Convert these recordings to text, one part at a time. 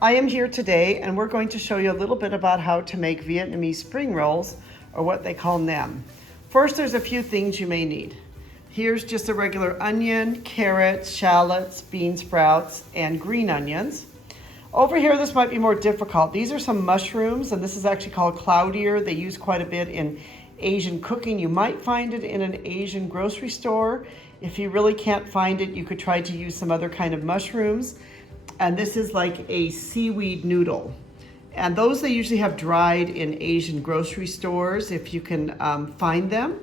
I am here today and we're going to show you a little bit about how to make Vietnamese spring rolls, or what they call nem. First, there's a few things you may need. Here's just a regular onion, carrots, shallots, bean sprouts, and green onions. Over here, this might be more difficult. These are some mushrooms, and this is actually called cloudier. They use quite a bit in Asian cooking. You might find it in an Asian grocery store. If you really can't find it, you could try to use some other kind of mushrooms. And this is like a seaweed noodle. And those they usually have dried in Asian grocery stores if you can find them.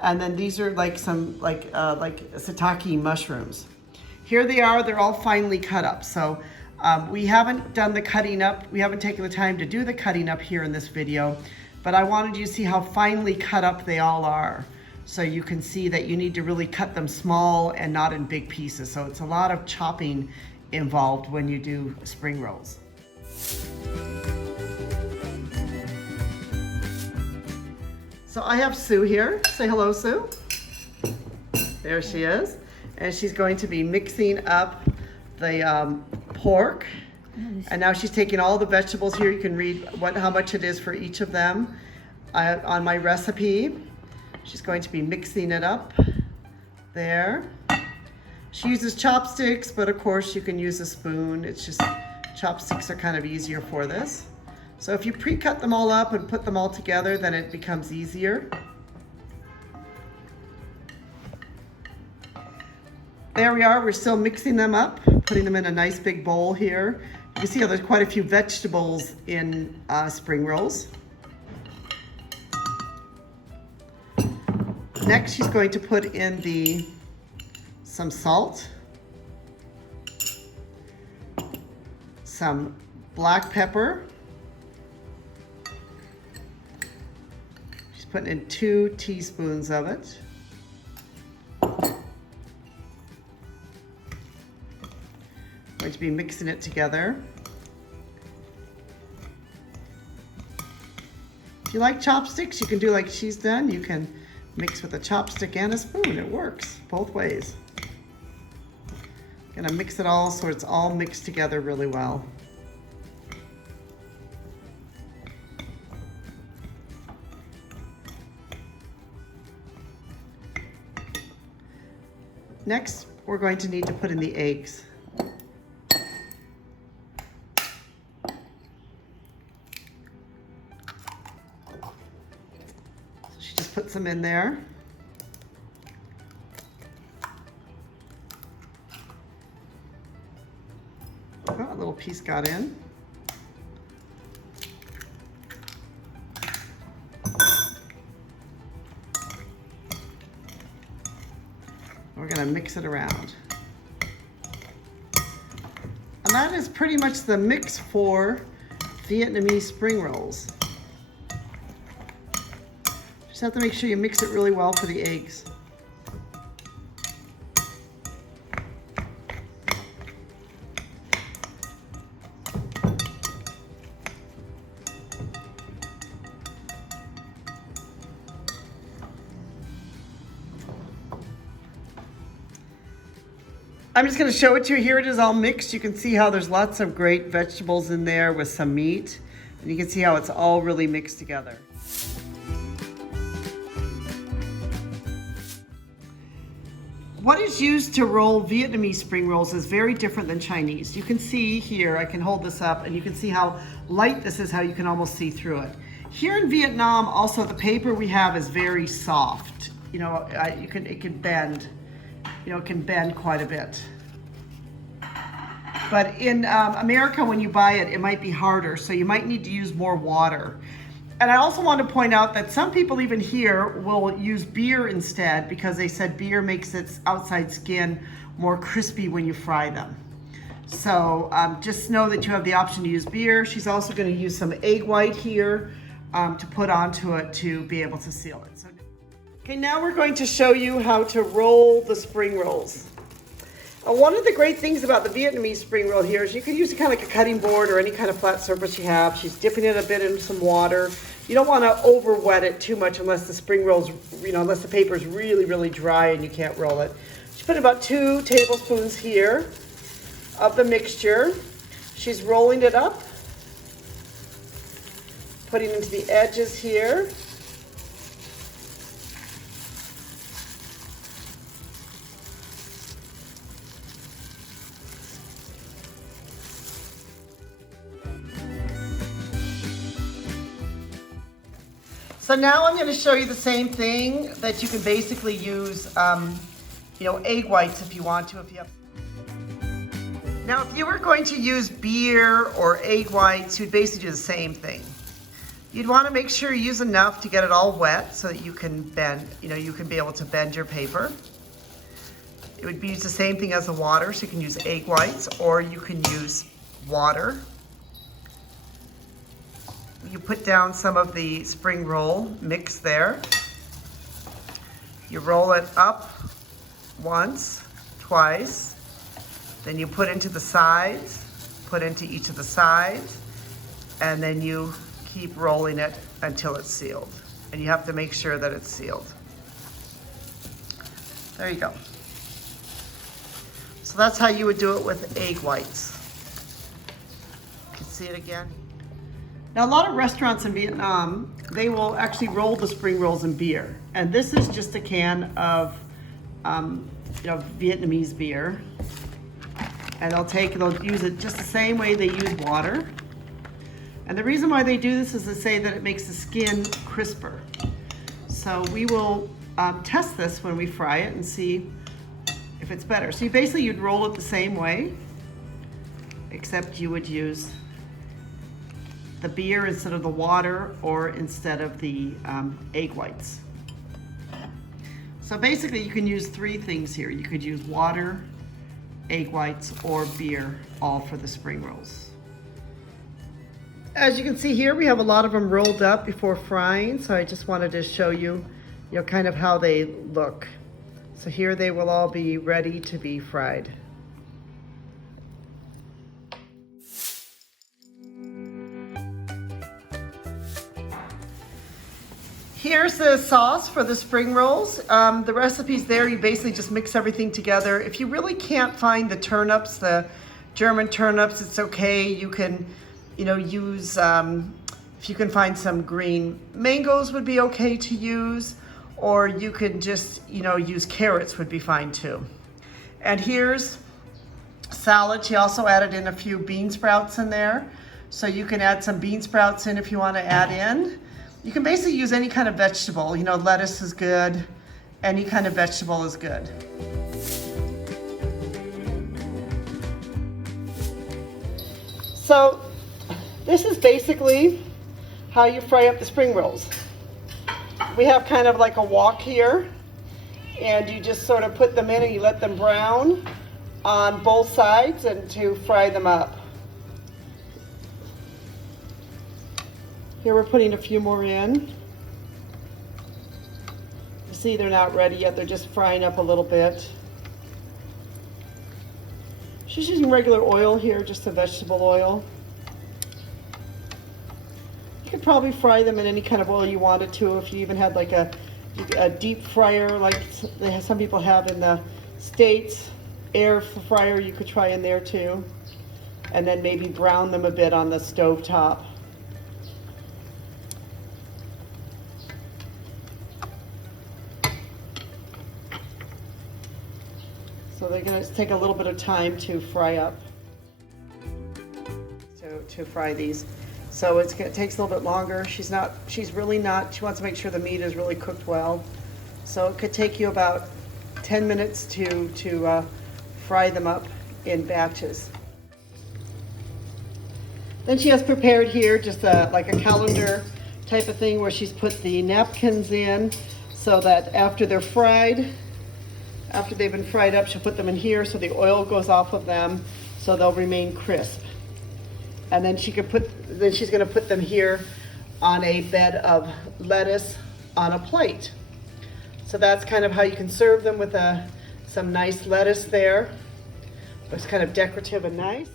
And then these are like some like shiitake mushrooms. Here they are, they're all finely cut up. So we haven't done the cutting up. We haven't taken the time to do the cutting up here in this video, but I wanted you to see how finely cut up they all are. So you can see that you need to really cut them small and not in big pieces. So it's a lot of chopping involved when you do spring rolls. So I have Sue here. Say hello, Sue. There she is. And she's going to be mixing up the pork. And now she's taking all the vegetables here. You can read how much it is for each of them on my recipe. She's going to be mixing it up there. She uses chopsticks, but of course you can use a spoon. It's just chopsticks are kind of easier for this. So if you pre-cut them all up and put them all together, then it becomes easier. There we are, we're still mixing them up, putting them in a nice big bowl here. You can see how there's quite a few vegetables in spring rolls. Next, she's going to put in some salt, some black pepper. She's putting in 2 teaspoons of it. Going to be mixing it together. If you like chopsticks, you can do like she's done. You can mix with a chopstick and a spoon. It works both ways. Gonna mix it all so it's all mixed together really well. Next, we're going to need to put in the eggs. So she just puts them in there. Oh, a little piece got in. We're gonna mix it around. And that is pretty much the mix for Vietnamese spring rolls. Just have to make sure you mix it really well for the eggs. I'm just going to show it to you. Here it is all mixed. You can see how there's lots of great vegetables in there with some meat. And you can see how it's all really mixed together. What is used to roll Vietnamese spring rolls is very different than Chinese. You can see here, I can hold this up and you can see how light this is, how you can almost see through it. Here in Vietnam, also the paper we have is very soft. You know, it can bend. You know, it can bend quite a bit. But in America, when you buy it, it might be harder, so you might need to use more water. And I also want to point out that some people even here will use beer instead, because they said beer makes its outside skin more crispy when you fry them. So just know that you have the option to use beer. She's also going to use some egg white here to put onto it to be able to seal it. So, okay, now we're going to show you how to roll the spring rolls. One of the great things about the Vietnamese spring roll here is you can use it kind of like a cutting board or any kind of flat surface you have. She's dipping it a bit in some water. You don't want to over wet it too much unless the spring rolls, unless the paper is really, really dry and you can't roll it. She put about 2 tablespoons here of the mixture. She's rolling it up, putting into the edges here. So now I'm going to show you the same thing that you can basically use, egg whites if you want to. Now, if you were going to use beer or egg whites, you'd basically do the same thing. You'd want to make sure you use enough to get it all wet so that you can bend, you can be able to bend your paper. It would be used the same thing as the water, so you can use egg whites or you can use water. You put down some of the spring roll mix there. You roll it up once, twice, then you put into the sides, put into each of the sides, and then you keep rolling it until it's sealed. And you have to make sure that it's sealed. There you go. So that's how you would do it with egg whites. You can see it again. Now, a lot of restaurants in Vietnam, they will actually roll the spring rolls in beer. And this is just a can of Vietnamese beer. And they'll use it just the same way they use water. And the reason why they do this is to say that it makes the skin crisper. So we will test this when we fry it and see if it's better. So you'd roll it the same way, except you would use the beer instead of the water or instead of the egg whites. So basically you can use three things here. You could use water, egg whites, or beer, all for the spring rolls. As you can see here, we have a lot of them rolled up before frying, so I just wanted to show you, kind of how they look. So here they will all be ready to be fried. Here's the sauce for the spring rolls. The recipe's there. You basically just mix everything together. If you really can't find the turnips, the German turnips, it's okay. You can, use, if you can find some green mangoes would be okay to use, or you can just, use carrots would be fine too. And here's salad. She also added in a few bean sprouts in there. So you can add some bean sprouts in if you want to add in. You can basically use any kind of vegetable. Lettuce is good. Any kind of vegetable is good. So this is basically how you fry up the spring rolls. We have kind of like a wok here, and you just sort of put them in and you let them brown on both sides and to fry them up. Here we're putting a few more in. You see they're not ready yet, they're just frying up a little bit. She's using regular oil here, just a vegetable oil. You could probably fry them in any kind of oil you wanted to, if you even had like a deep fryer like some people have in the States. Air fryer you could try in there too. And then maybe brown them a bit on the stove top. So they're going to take a little bit of time to fry up, to fry these. So it takes a little bit longer. She wants to make sure the meat is really cooked well. So it could take you about 10 minutes to fry them up in batches. Then she has prepared here just like a calendar type of thing where she's put the napkins in so that after they're fried, after they've been fried up, she'll put them in here so the oil goes off of them so they'll remain crisp. And then she's gonna put them here on a bed of lettuce on a plate. So that's kind of how you can serve them, with some nice lettuce there. It's kind of decorative and nice.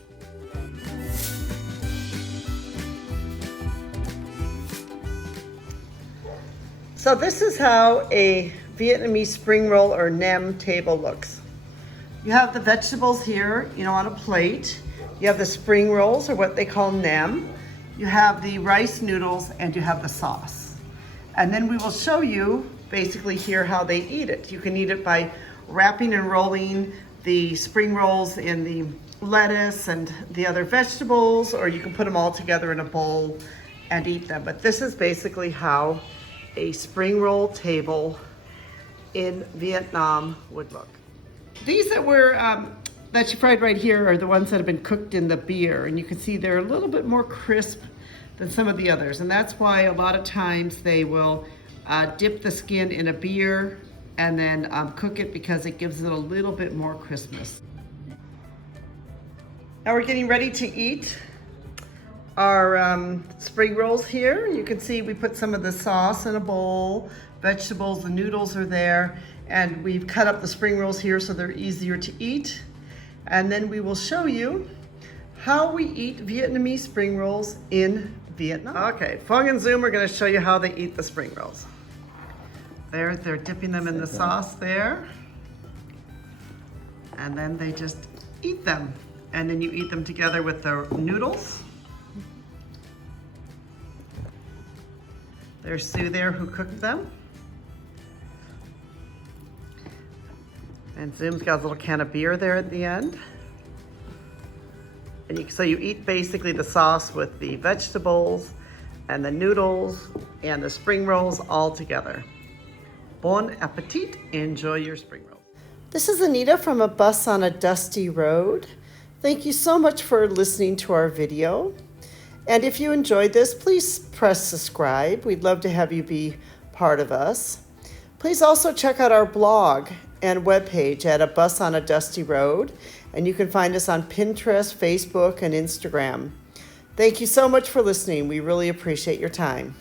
So this is how a Vietnamese spring roll or nem table looks. You have the vegetables here, on a plate. You have the spring rolls, or what they call nem. You have the rice noodles, and you have the sauce. And then we will show you basically here how they eat it. You can eat it by wrapping and rolling the spring rolls in the lettuce and the other vegetables, or you can put them all together in a bowl and eat them. But this is basically how a spring roll table in Vietnam would look. These that you fried right here are the ones that have been cooked in the beer, and you can see they're a little bit more crisp than some of the others, and that's why a lot of times they will dip the skin in a beer and then cook it, because it gives it a little bit more crispness. Now we're getting ready to eat our spring rolls here. You can see we put some of the sauce in a bowl, vegetables, the noodles are there, and we've cut up the spring rolls here so they're easier to eat. And then we will show you how we eat Vietnamese spring rolls in Vietnam. Okay, Phong and Zoom are gonna show you how they eat the spring rolls. They're dipping them in the sauce there. And then they just eat them. And then you eat them together with the noodles. There's Sue there who cooked them. And Zoom's got a little can of beer there at the end. And so you eat basically the sauce with the vegetables and the noodles and the spring rolls all together. Bon appetit, enjoy your spring roll. This is Anita from A Bus on a Dusty Road. Thank you so much for listening to our video. And if you enjoyed this, please press subscribe. We'd love to have you be part of us. Please also check out our blog and webpage at A Bus on a Dusty Road. And you can find us on Pinterest, Facebook, and Instagram. Thank you so much for listening. We really appreciate your time.